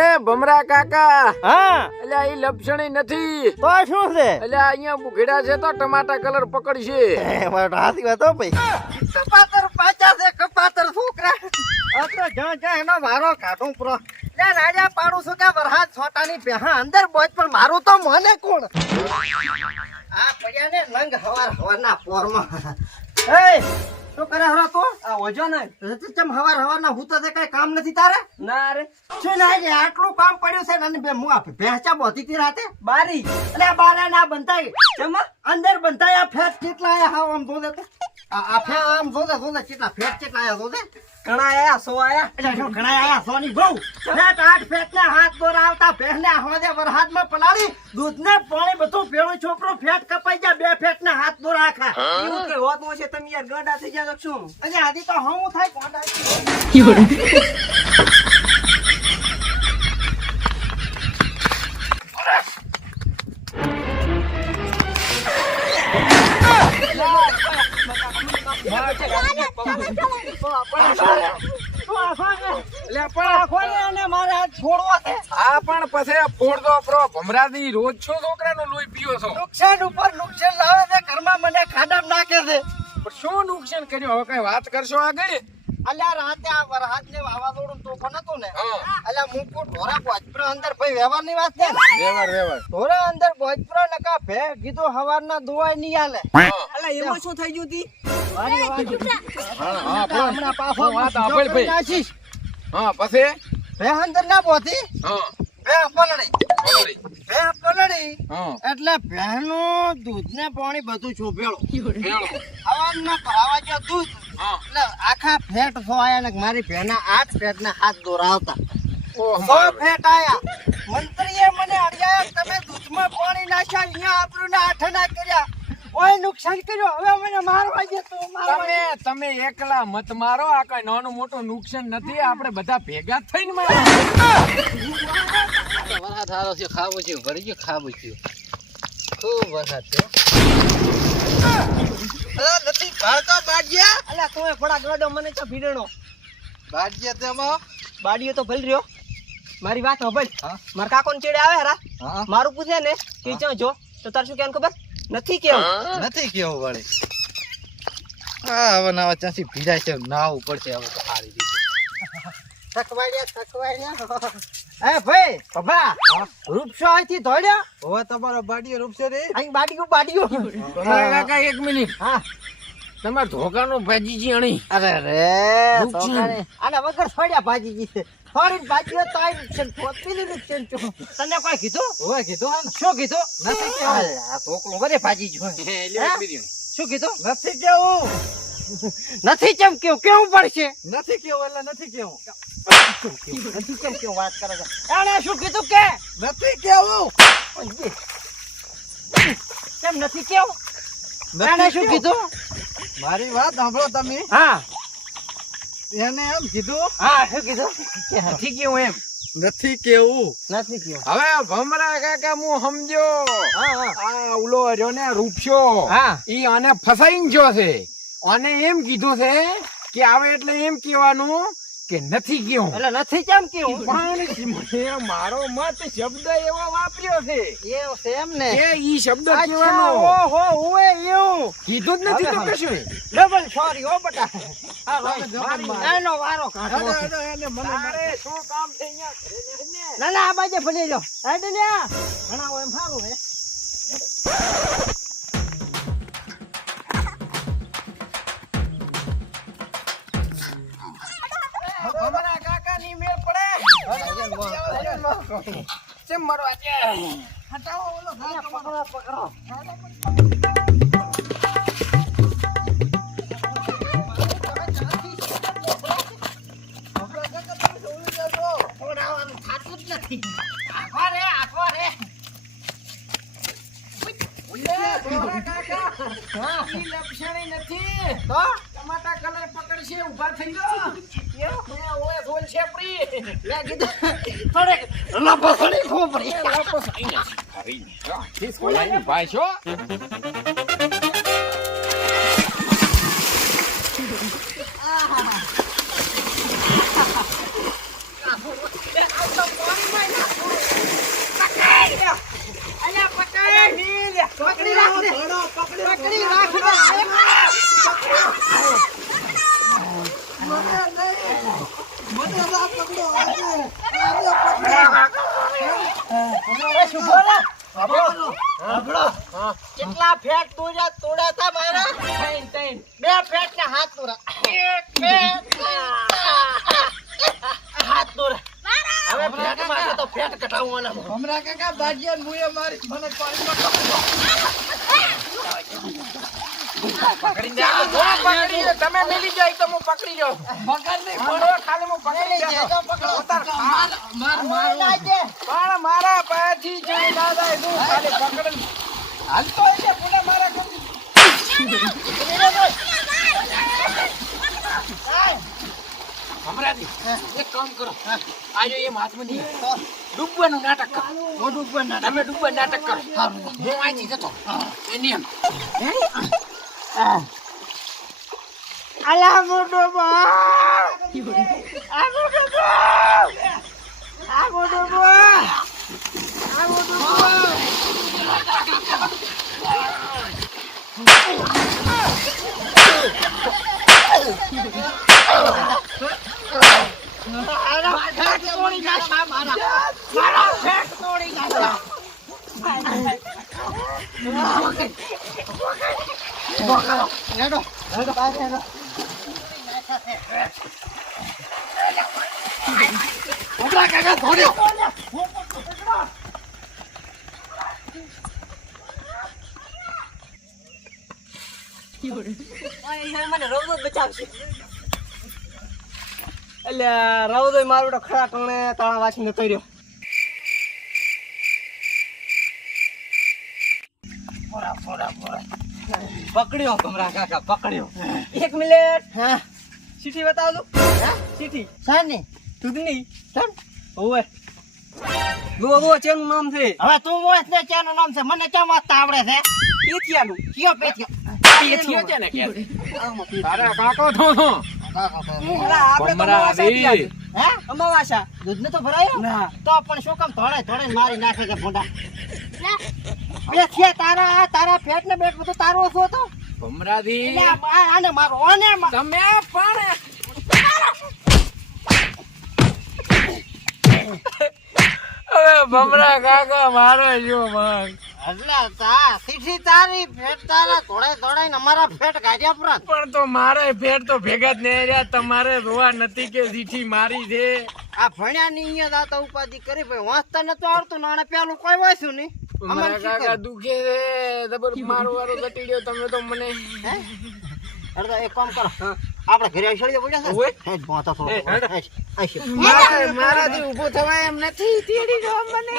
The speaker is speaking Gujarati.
એ ભમરા કાકા, હા એટલે ઈ લપસણી નથી. તો શું છે એટલે અહીંયા બુઘેડા છે તો ટમાટા કલર પકડશે. હાથી વાત હો ભાઈ કપાતર પાછા છે કપાતર છોકરા આ તો જ્યાં એનો મારો કાઢું પ્રો લે રાજા પાડું છું કે વરહાદ છોટાની પહેા અંદર બોજ પણ મારું તો મને કોણ આ પડ્યા ને નંગ હવારના પોરમાં એ શું કરે હરો તું આ ઓજો ને ચમ હવારના હું તો કઈ કામ નથી તારે ના રે શું ના છે આટલું કામ પડ્યું છે ને બે હું ભેંચા બોતી હતી રાતે બારી એટલે બારા ના બનતાય કેમાં અંદર બનતાય આ ફેટ કેટલા આયા હાવ આમ જોદે તો આ ફેટ આમ જોદે કેટલા ફેટ કેટલા આયા જોદે ઘણા આયા સો આયા એટલે શું ઘણા આયા સોની બહુ ફેટ 8 ફેટ ને હાથ દોર આવતા પહેને હોદે વરહાદ માં પલાળી દૂધ ને પાણી બધું ભેળું છોકરો ફેટ કપાઈ જા 2 ફેટ ને હાથ દોર આખા એવું કે હોત છે તમે યાર ગંડા થઈ ગયા શું અને આદી તો હું થાય કોંડા ભમરાની રોજ છો છોકરાનો લોહી પીઓ છો. નુકસાન ઉપર નુકસાન લાવે છે ઘરમાં મને ખાડામાં નાખે છે પણ શું નુકસાન કર્યું હવે કઈ વાત કરશો આગળ? અલ્યા રાતે આ વરહાદ ને વાવાઝોડું તોફાન હતું ને હા. અલ્યા મુકુ ઢોરા ભોજપુરા અંદર ભાઈ વ્યવહારની વાત છે વ્યવહાર ઢોરા અંદર ભોજપુરા નકા ભે કીધું હવારના દુવાય નહીં આલે અલા એમાં શું થઈ ગયું તી? વારી હા હમણાં પાછો વાત આપેલ ભાઈ. નાખીશ હા પછી ભે અંદર ના પહોંચી હા ભે પલળી બોલો. ભે પલળી હા એટલે ભેનું દૂધ ને પાણી બધું ચોપેલું મેળો. હવારના ભરાવા ગયો દૂધ હા એટલે આખા ફેટ સો આયા ને મારી ભેના 8 ફેટ ના હાથ દોરાવતા ઓહ 100 ફેટ આયા મંત્રીએ મને અડ્યા તમે દૂધમાં પાણી નાખ્યા અહીંયા આપણને આઠ ના કર્યા ઓય નુકસાન કર્યું હવે મને મારવા દે તો તમે એકલા મત મારો. આ કઈ નાનું મોટું નુકસાન નથી. આપણે બધા ભેગા થઈને વરસાદ સારો છે ખાવું છે ભરી ગયો ખાવું છે ખૂબ વરસાદ છે અલા નથી ભાળતો બાડિયા અલા તોય થોડા ગડો મને તો ભીડણો બાડિયા તેમાં બાડિયો તો ભલ રહ્યો મારી વાત સાંભળ મારા કાકોને ચેડે આવે હરા મારું પૂછે ને કે ચો જો તો તાર શું કેમ ખબર નથી કેવું વળે હા હવે નાવા ચાંસી ભીડાય છે નાવું પડશે હવે તો સારી રીતે થકવાડ્યા એ ભાઈ પપ્પા રૂપસો અહીંથી ધોડ્યા હવે તમારો બાડીયો રૂપસો રે અહીં બાડીયો કાકા 1 મિનિટ. હા તમારે ધોકાનો ભાજીજી અણી અરે રે નુકસાન. આને વગર છોડ્યા ભાજીજી છે થોડી ભાજીઓ તો આઈ નુકસાન પોતપીલી નુકસાન છો તને કોઈ કીધું હોય કીધું હા શું કીધું નથી કેવું આ ઢોકળું વરે ભાજી જો શું કીધું નથી કેવું નથી કેમ કેવું પડશે નથી કેવું એટલે નથી કેવું નથી કેમ વાત કરે છે આને શું કીધું કે નથી કેવું કેમ નથી કેવું આને શું કીધું મારી વાત સાંભળો તમે હા એને એમ કીધું હા શું કીધું નથી કેવું એમ નથી કેવું હવે ભમરા કાકા હું સમજ્યો. હા આ ઉલો રહ્યો ને રૂપશો હા ઈ આને ફસાઈને ગયો છે. આને એમ કીધું છે કે આવે એટલે એમ કહેવાનું કે નથી કેવું. એટલે નથી કેમ કેવું પણ મારો મત શબ્દ એવો વાપર્યો છે એવું છે એમ ને કે ઈ શબ્દ અચ્છા કહેવાનો ઓહો ઓએ એવું કીધું જ નથી તો કશું. ડબલ સોરી હો બટા હા ભાઈ એનો વારો કાઢો તારે શું કામ છે અહીંયા ઘરે ને? ના ના આ બાજુ ભલે લો હેડ લે ઘણા હોય એમ સારું હે ભમરા કાકાની મેળ પડે. કેમ મરવા છે? હટાવો ઓલો પકડો ટમાટા કલર પકડશે ઉભા થઈ ગયો. ઓય ગોલ છે પ્રી લે કીધું થોડે લપસણી ખોપરી લપસ આઈને ભાઈ છો. પકડી રાખ ને. પકડી રાખ ને. કેટલા ફેટ તોડ્યા તા મારા? બે ફેટ ને હાથ તોડા. હાથ તોડા. હવે ફેટ માં તો ફેટ કટાવવાના. ભમરા કાકા બાજીયા મુએ મારી મને પાણીમાં પકડી દે. પકડી દે. તમે મેલી જાય તો હું પકડી જાઉં. પકડ નહીં પડો ખાલી હું પકડી જાઉં. પણ મારા પાછી જોઈ દાદા તું ખાલી પકડ. હાલતો એટલે પુણે મારા ગમ. ભમરાજી એક કામ કરો. આજો એમ હાથમાં નહીં ડૂબવાનું નાટક કરો. હું ડૂબવાનું નાટક. તમે ડૂબવાનું નાટક કરો. હું અહીંથી જતો એની એમ. અલા મોટો બા. આ મોટો બા. આ મોટો બા. આ મોટો બા. મને રવદો બચાવશે. એટલે રવદો મારો તો ખરા ટોણે તાળા વાંચીને કર્યો. પકડ્યો ભમરા કાકા પકડ્યો. 1 મિનિટ. હા ચીઠી બતાવ દો. હા ચીઠી સાની દૂધની કેમ ઓય ગો ચેનું નામ છે. હવે તું મોસ ને ચેનું નામ છે મને કેમ વાંચતા આવડે છે? પેથિયાનું. કયો પેથિયો? પેથિયો છે ને કે તારા કાકો થો થો. હે અમાવાસા દૂધ ને તો ભરાયો ના તો પણ શું કામ ધોળે મારી નાખે છે ભૂંડા. તારા ફેટ ને બેટ બધું તારો છો તો ભમરાજી આને મારો ઓને તમે પણ હવે ભમરા કાકા મારો જો માંગ એટલે સીધી તારી ફેટ તારા ધોળે ને અમારા ફેટ ગાડ્યા પુરા. પણ તો મારે ફેર તો ભેગા જ નહીં રહ્યા. તમારે રોવા નથી કે જીઠી મારી છે. આ ભણ્યા ની અહીંયા દાતા ઉપાધિ કરી ભાઈ વાંચતા નતો આવડતું નાણે પેલું કોઈ વાંચ્યું નહીં. ભમરા કાકા દુખે છે જબર મારો વારો ઘટી ગયો. તમે તો મને અરે એક કામ કરો આપણે ઘરે આવીશું બોલ્યા છે હેડ બોતા થોડો મારાથી ઊભો થવાય એમ નથી. તેડી જો મને